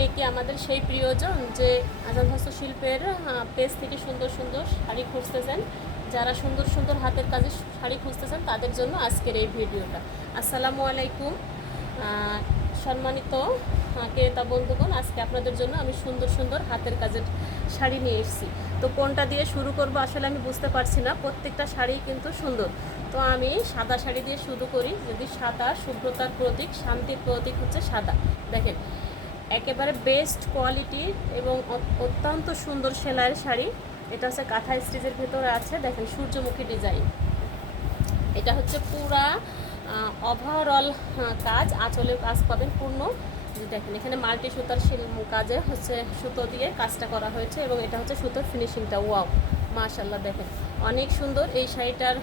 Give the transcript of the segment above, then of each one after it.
আপনি কি আমাদের সেই প্রিয়জন যে আজাদ হস্তশিল্পের পেজ থেকে সুন্দর সুন্দর শাড়ি খুঁজতেছেন? যারা সুন্দর সুন্দর হাতের কাজে শাড়ি খুঁজতেছেন, তাদের জন্য আজকের এই ভিডিওটা। আসসালামু আলাইকুম। সম্মানিত ক্রেতা বন্ধুগণ, আজকে আপনাদের জন্য আমি সুন্দর সুন্দর হাতের কাজের শাড়ি নিয়ে এসেছি। তো কোনটা দিয়ে শুরু করব আসলে আমি বুঝতে পারছি না, প্রত্যেকটা শাড়ি কিন্তু সুন্দর। তো আমি সাদা শাড়ি দিয়ে শুরু করি, যদি সাদা, শুভ্রতার প্রতীক, শান্তির প্রতীক হচ্ছে সাদা। দেখেন একেবারে বেস্ট কোয়ালিটির এবং অত্যন্ত সুন্দর সেলাইয়ের শাড়ি। এটা হচ্ছে কাঁথা স্টিচের ভেতরে আছে। দেখেন সূর্যমুখী ডিজাইন এটা হচ্ছে পুরা ওভারঅল কাজ। আঁচলের কাজ পাবেন পূর্ণ। যে দেখেন, এখানে মাল্টি সুতার শিল- কাজে হচ্ছে সুতো দিয়ে কাজটা করা হয়েছে এবং এটা হচ্ছে সুতোর ফিনিশিংটা ওয়াও মাশাল্লাহ দেখেন। অনেক সুন্দর এই শাড়িটার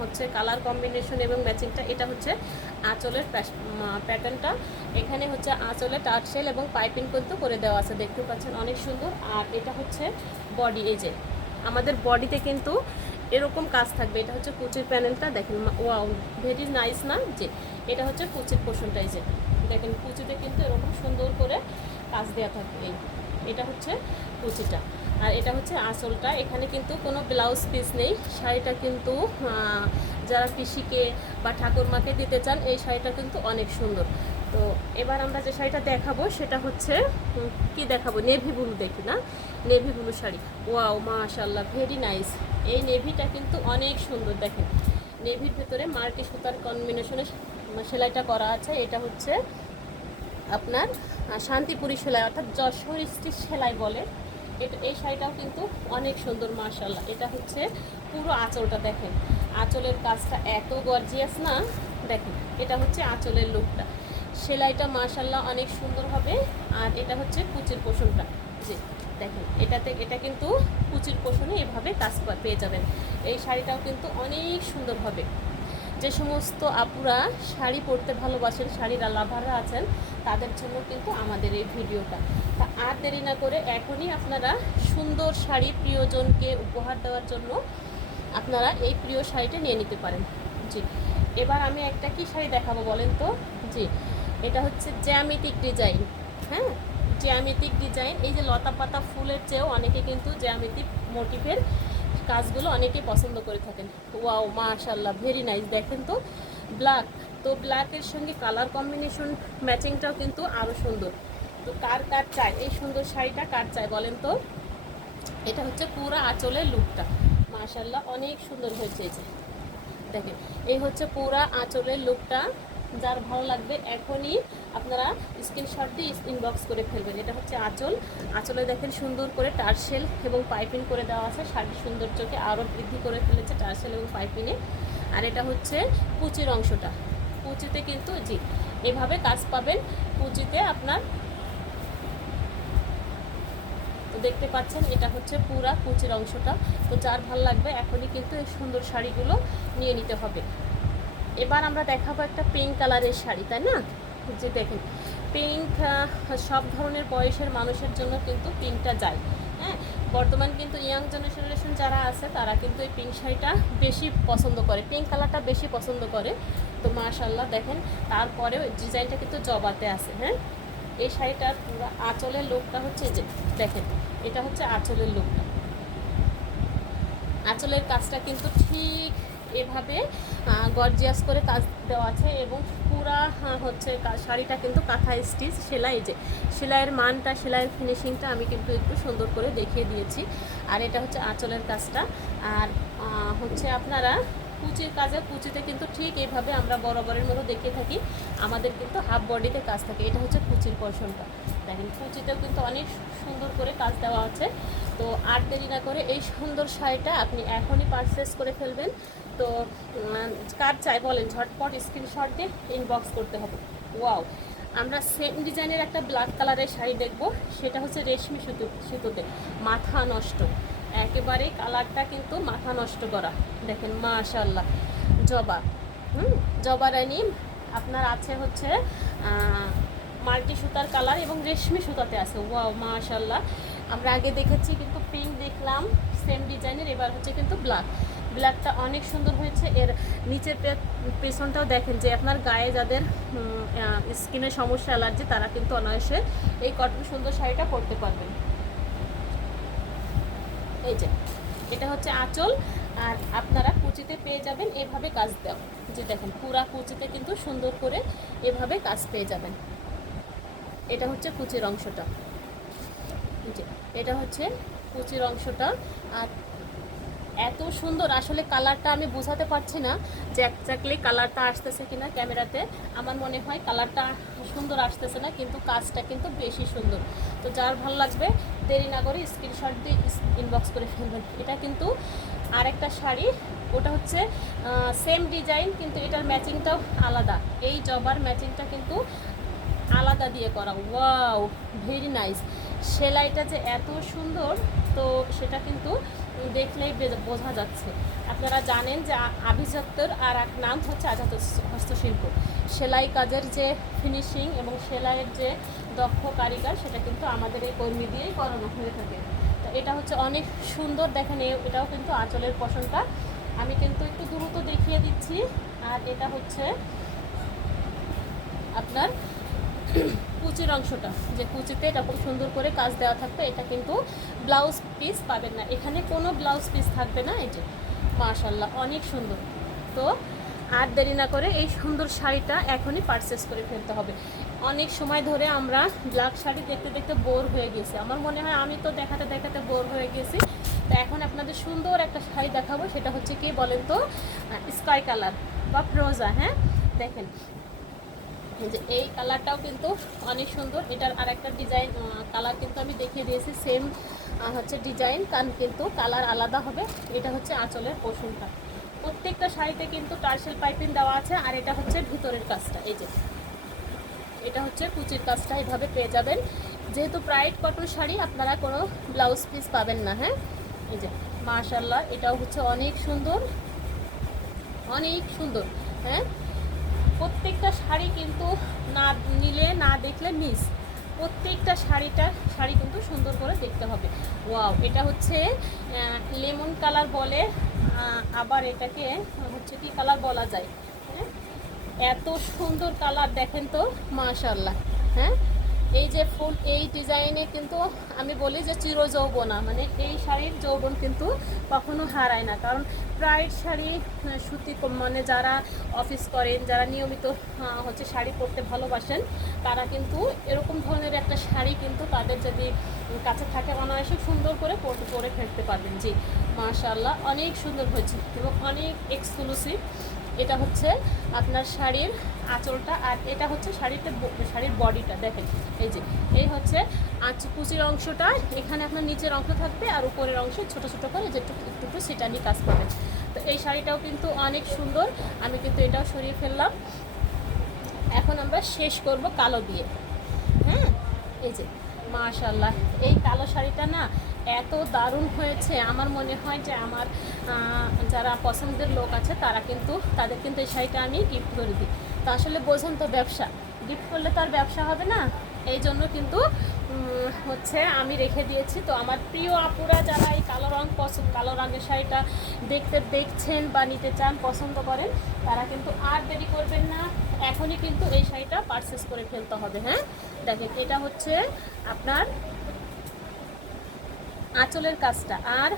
হচ্ছে কালার কম্বিনেশন এবং ম্যাচিংটা এটা হচ্ছে আঁচলের প্যাটার্নটা এখানে হচ্ছে আঁচলে টার্সেল এবং পাইপিং কিন্তু করে দেওয়া আছে। দেখতে পাচ্ছেন, অনেক সুন্দর। আর এটা হচ্ছে বডি এই যে। আমাদের বডিতে কিন্তু এরকম কাজ থাকবে। এটা হচ্ছে কুচির প্যানেলটা। দেখেন ওয়াও, ভেরি নাইস না? যে, এটা হচ্ছে কুচির পোষণটা এই যে। দেখেন, কুচিতে কিন্তু এরকম সুন্দর করে কাজ দেওয়া থাকবে এই, এটা হচ্ছে কুচিটা। আর এটা হচ্ছে আঁচলটা। এখানে কিন্তু কোনো ব্লাউজ পিস নেই। শাড়িটা কিন্তু যারা পিসিকে বা ঠাকুরমাকে দিতে চান, এই শাড়িটা কিন্তু অনেক সুন্দর। তো এবার আমরা যে শাড়িটা দেখাবো, সেটা হচ্ছে কি দেখাবো? নেভি ব্লু দেখি না? Navy blue sari. ওয়াও মাশাল্লাহ ভেরি নাইস এই নেভিটা কিন্তু অনেক সুন্দর, দেখেন। নেভির ভেতরে মাল্টি সুতার কম্বিনেশনে সেলাইটা করা আছে। এটা হচ্ছে আপনার শান্তিপুরি সেলাই, অর্থাৎ যশোর স্টিচ সেলাই বলে। এটা, এই শাড়িটাও কিন্তু অনেক সুন্দর মার্শাল্লাহ এটা হচ্ছে পুরো আঁচলটা, দেখেন। আঁচলের কাজটা এত গর্জিয়াস না? দেখেন, এটা হচ্ছে আঁচলের লুকটা সেলাইটা মার্শাল্লাহ অনেক সুন্দর হবে। আর এটা হচ্ছে কুচির পোষণটা। যে দেখেন, এটাতে, এটা কিন্তু কুচির পোষণে এভাবে কাজ পেয়ে যাবেন। এই শাড়িটাও কিন্তু অনেক সুন্দর হবে। যে সমস্ত আপুরা শাড়ি পরতে ভালোবাসেন, শাড়িরা লাভাররা আছেন, তাদের জন্য কিন্তু আমাদের এই ভিডিওটা। তা আর দেরি না করে এখনই আপনারা সুন্দর শাড়ি প্রিয়জনকে উপহার দেওয়ার জন্য আপনারা এই প্রিয় শাড়িটা নিয়ে নিতে পারেন। জি, এবার আমি একটা কি শাড়ি দেখাবো বলেন তো? জি এটা হচ্ছে জ্যামিতিক ডিজাইন হ্যাঁ? জ্যামিতিক ডিজাইন, এই যে লতা পাতা ফুলের চেয়েও অনেকে কিন্তু জ্যামিতিক মোটিভের কাজগুলো অনেকেই পছন্দ করে থাকেন। ওয়াও মাশাল্লাহ ভেরি নাইস দেখেন তো। ব্ল্যাক তো ব্ল্যাকের সঙ্গে কালার কম্বিনেশন ম্যাচিংটাও কিন্তু আরও সুন্দর। তো কার কার চাই? এই সুন্দর শাড়িটা কার চাই বলেন তো? এটা হচ্ছে পুরো আঁচলের লুকটা। মাশাল্লাহ অনেক সুন্দর হয়েছে দেখেন, এই হচ্ছে পুরা আঁচলের লুকটা। যার ভালো লাগবে, এখনই আপনারা স্ক্রিনশট দিয়ে ইনবক্স করে ফেলবেন। এটা হচ্ছে আঁচল। আঁচলে দেখেন সুন্দর করে টার্সেল এবং পাইপিং করে দেওয়া আছে। শাড়ির সৌন্দর্যকে আরও বৃদ্ধি করে ফেলেছে টার্সেল এবং পাইপিংয়ে আর এটা হচ্ছে কুচির অংশটা। কুচিতে কিন্তু, জি, এভাবে কাজ পাবেন। কুচিতে আপনার দেখতে পাচ্ছেন, এটা হচ্ছে পুরা কুচির অংশটা। তো যার ভালো লাগবে, এখনই কিন্তু এই সুন্দর শাড়িগুলো নিয়ে নিতে হবে। এবার আমরা দেখাবো একটা পিঙ্ক কালারের শাড়ি, তাই না? যে দেখেন পিঙ্ক সব ধরনের বয়সের মানুষের জন্য কিন্তু পিঙ্কটা যায়। হ্যাঁ বর্তমান কিন্তু ইয়াং জেনারেশন যারা আছে, তারা কিন্তু এই পিঙ্ক শাড়িটা বেশি পছন্দ করে। পিঙ্ক কালারটা বেশি পছন্দ করে। তো মাশাল্লাহ দেখেন, তারপরেও ডিজাইনটা কিন্তু জবাতে আছে হ্যাঁ? এই শাড়িটার পুরো আঁচলের লোকটা হচ্ছে যে, দেখেন, এটা হচ্ছে আঁচলের লোকটা আঁচলের কাজটা কিন্তু ঠিক এভাবে গর্জিয়াস করে কাজ দেওয়া আছে এবং পুরা হচ্ছে শাড়িটা কিন্তু কাঁথা স্টিচ, সেলাই যে, সেলাইয়ের মানটা, সেলাইয়ের ফিনিশিংটা আমি কিন্তু একটু সুন্দর করে দেখিয়ে দিয়েছি। আর এটা হচ্ছে আঁচলের কাজটা। আর হচ্ছে আপনারা কুচির কাজে, কুচিতে কিন্তু ঠিক এইভাবে আমরা বরাবরের মতো দেখিয়ে থাকি। আমাদের কিন্তু হাফ বডিতে কাজ থাকে। এটা হচ্ছে কুচির পোর্শনটা দেখেন, কুচিতেও কিন্তু অনেক সুন্দর করে কাজ দেওয়া আছে। তো আর দেরি না করে এই সুন্দর শাড়িটা আপনি এখনই পারচেস করে ফেলবেন। তো কার চাই বলেন? ঝটপট স্ক্রিনশট দিয়ে ইনবক্স করতে হবে। ওয়াও আমরা সেম ডিজাইনের একটা ব্ল্যাক কালারের শাড়ি দেখব। সেটা হচ্ছে রেশমি সুতো, সুতোতে। মাথা নষ্ট। একেবারে কালারটা কিন্তু মাথা নষ্ট করা। দেখেন মাশাল্লাহ জবা। হুম, জবা রানী। আপনার আছে হচ্ছে মাল্টি সুতার কালার এবং রেশমি সুতাতে আছে। ওয়াও মাশাল্লাহ আমরা আগে দেখেছি কিন্তু পিঙ্ক দেখলাম সেম ডিজাইনের এবার হচ্ছে কিন্তু ব্ল্যাক ব্ল্যাকটা অনেক সুন্দর হয়েছে। এর নিচের পেছনটাও দেখেন যে আপনার গায়ে যাদের স্কিনের সমস্যা অ্যালার্জি তারা কিন্তু অনায়াসে এই কটন সুন্দর শাড়িটা পরতে পারবেন। এই যে, এটা হচ্ছে আঁচল। আর আপনারা কুচিতে পেয়ে যাবেন এভাবে কাজ দেওয়া। যে দেখেন, পুরা কুচিতে কিন্তু সুন্দর করে এভাবে কাজ পেয়ে যাবেন। এটা হচ্ছে কুচির অংশটা। এটা হচ্ছে কুচির অংশটা। আর এত সুন্দর, আসলে কালারটা আমি বোঝাতে পারছি না যে একজাক্টলি কালারটা আসতেছে কিনা ক্যামেরাতে। আমার মনে হয় কালারটা সুন্দর আসতেছে না, কিন্তু কাজটা কিন্তু বেশি সুন্দর। তো যার ভালো লাগবে, দেরি না করে স্ক্রিনশট দিয়ে ইনবক্স করে ফেলবেন। এটা কিন্তু আরেকটা শাড়ি, ওটা হচ্ছে সেম ডিজাইন কিন্তু এটার ম্যাচিংটাও আলাদা। এই জবার ম্যাচিংটা কিন্তু আলাদা দিয়ে করা। ওয়াও ভেরি নাইস সেলাইটা যে এত সুন্দর, তো সেটা কিন্তু দেখলেই বোঝা যাচ্ছে। আপনারা জানেন যে আভিজাত্যর আর এক নাম হচ্ছে আজাদ হস্ত- হস্তশিল্প। সেলাই কাজের যে ফিনিশিং এবং সেলাইয়ের যে দক্ষ কারিগর, সেটা কিন্তু আমাদের এই কর্মী দিয়েই করানো হয়ে থাকে। তো এটা হচ্ছে অনেক সুন্দর, দেখেন এটাও কিন্তু আঁচলের পশনটা আমি কিন্তু একটু দ্রুত দেখিয়ে দিচ্ছি। আর এটা হচ্ছে আপনার কুচির অংশটা, যে কুচিতে এরকম সুন্দর করে কাজ দেওয়া থাকবে, এটা কিন্তু ব্লাউজ পিস পাবেন না। এখানে কোনো ব্লাউজ পিস থাকবে না, এই যে মাশাল্লাহ অনেক সুন্দর। তো আর দেরি না করে এই সুন্দর শাড়িটা এখনই পারচেস করে ফেলতে হবে। অনেক সময় ধরে আমরা ব্ল্যাক শাড়ি দেখতে দেখতে বোর হয়ে গেছি। আমার মনে হয় আমি তো দেখাতে দেখাতে বোর হয়ে গেছি। তো এখন আপনাদের সুন্দর একটা শাড়ি দেখাবো, সেটা হচ্ছে কি বলেন তো স্কাই কালার বা ফ্রোজা হ্যাঁ? দেখেন যে এই কালারটাও কিন্তু অনেক সুন্দর। এটার আর একটা ডিজাইন কালার কিন্তু আমি দেখিয়ে দিয়েছি সেম হচ্ছে ডিজাইন কারণ কিন্তু কালার আলাদা হবে। এটা হচ্ছে আঁচলের পোষণটা। প্রত্যেকটা শাড়িতে কিন্তু টার্সেল পাইপিং দেওয়া আছে, আর এটা হচ্ছে ভিতরের কাজটা, এই যে। এটা হচ্ছে কুচির কাজটা, এভাবে পেয়ে যাবেন। যেহেতু প্রাইড কটন শাড়ি, আপনারা কোনো ব্লাউজ পিস পাবেন না হ্যাঁ? এই যে মার্শাল্লাহ এটাও হচ্ছে অনেক সুন্দর। অনেক সুন্দর হ্যাঁ? প্রত্যেকটা শাড়ি কিন্তু না নিলে, না দেখলে মিস প্রত্যেকটা শাড়িটা, শাড়ি কিন্তু সুন্দর করে দেখতে হবে। ওয়াও এটা হচ্ছে লেমন কালার বলে আবার এটাকে হচ্ছে কি কালার বলা যায়? হ্যাঁ? এত সুন্দর কালার দেখেন তো মাশাল্লাহ হ্যাঁ? এই যে ফুল, এই ডিজাইনে কিন্তু আমি বলি যে চির যৌবনা মানে এই শাড়ির যৌবন কিন্তু কখনো হারায় না। কারণ প্রাইড শাড়ি সুতি মানে যারা অফিস করেন, যারা নিয়মিত হচ্ছে শাড়ি পরতে ভালোবাসেন, তারা কিন্তু এরকম ধরনের একটা শাড়ি কিন্তু তাদের যদি কাছে থাকে অনায়াসে সুন্দর করে পরে ফেলতে পারবেন। জি মাশাল্লাহ অনেক সুন্দর হয়েছে এবং অনেক এক্সক্লুসিভ এটা হচ্ছে আপনার শাড়ির আঁচলটা আর এটা হচ্ছে শাড়িটা শাড়ির বডিটা, দেখেন। এই যে, এই হচ্ছে আঁচ, কুচির অংশটা, এখানে আপনার নিচের অংশ থাকবে আর উপরের অংশ ছোট ছোট করে যে একটু একটু সেটা নিয়ে কাজ করবেন তো এই শাড়িটাও কিন্তু অনেক সুন্দর, আমি কিন্তু এটাও সরিয়ে ফেললাম। এখন আমরা শেষ করব কালো দিয়ে। হ্যাঁ? এই যে মাশাল্লাহ এই কালো শাড়িটা না এত দারুণ হয়েছে। আমার মনে হয় যে আমার যারা পছন্দের লোক আছে, তারা কিন্তু, তাদের কিন্তু এই শাড়িটা আমি গিফট করে দিই। তা আসলে বোঝেন তো ব্যবসা। গিফট করলে তো আর ব্যবসা হবে না। এই জন্য কিন্তু হচ্ছে আমি রেখে দিয়েছি। তো আমার প্রিয় আপুরা যারা এই কালো রঙ পছন্দ কালো রঙের শাড়িটা দেখতে, দেখছেন বা নিতে চান, পছন্দ করেন, তারা কিন্তু আর দেরি করবেন না। এখনই কিন্তু এই শাড়িটা পারচেস করে ফেলতে হবে হ্যাঁ? দেখেন, এটা হচ্ছে আপনার আঁচলের কাজটা। আর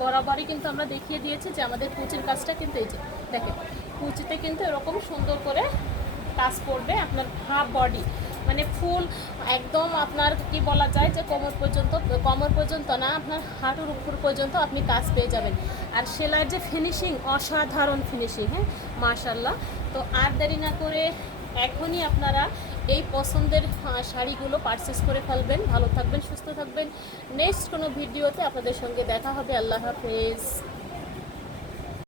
বরাবরই কিন্তু আমরা দেখিয়ে দিয়েছি যে আমাদের কুচির কাজটা কিন্তু এই যে, দেখেন, কুচিতে কিন্তু এরকম সুন্দর করে কাজ করবে আপনার হাফ বডি। মানে ফুল একদম আপনার কি বলা যায় যে কোমর পর্যন্ত কোমর পর্যন্ত না, আপনার হাঁটুর উপর পর্যন্ত আপনি কাজ পেয়ে যাবেন। আর সেলাইয়ের যে ফিনিশিং অসাধারণ ফিনিশিং হ্যাঁ মাশাল্লাহ তো আর দেরি না করে এখনই আপনারা এই পছন্দের শাড়িগুলো পারচেস করে ফেলবেন। ভালো থাকবেন, সুস্থ থাকবেন। নেক্সট কোনো ভিডিওতে আপনাদের সঙ্গে দেখা হবে। আল্লাহ হাফেজ।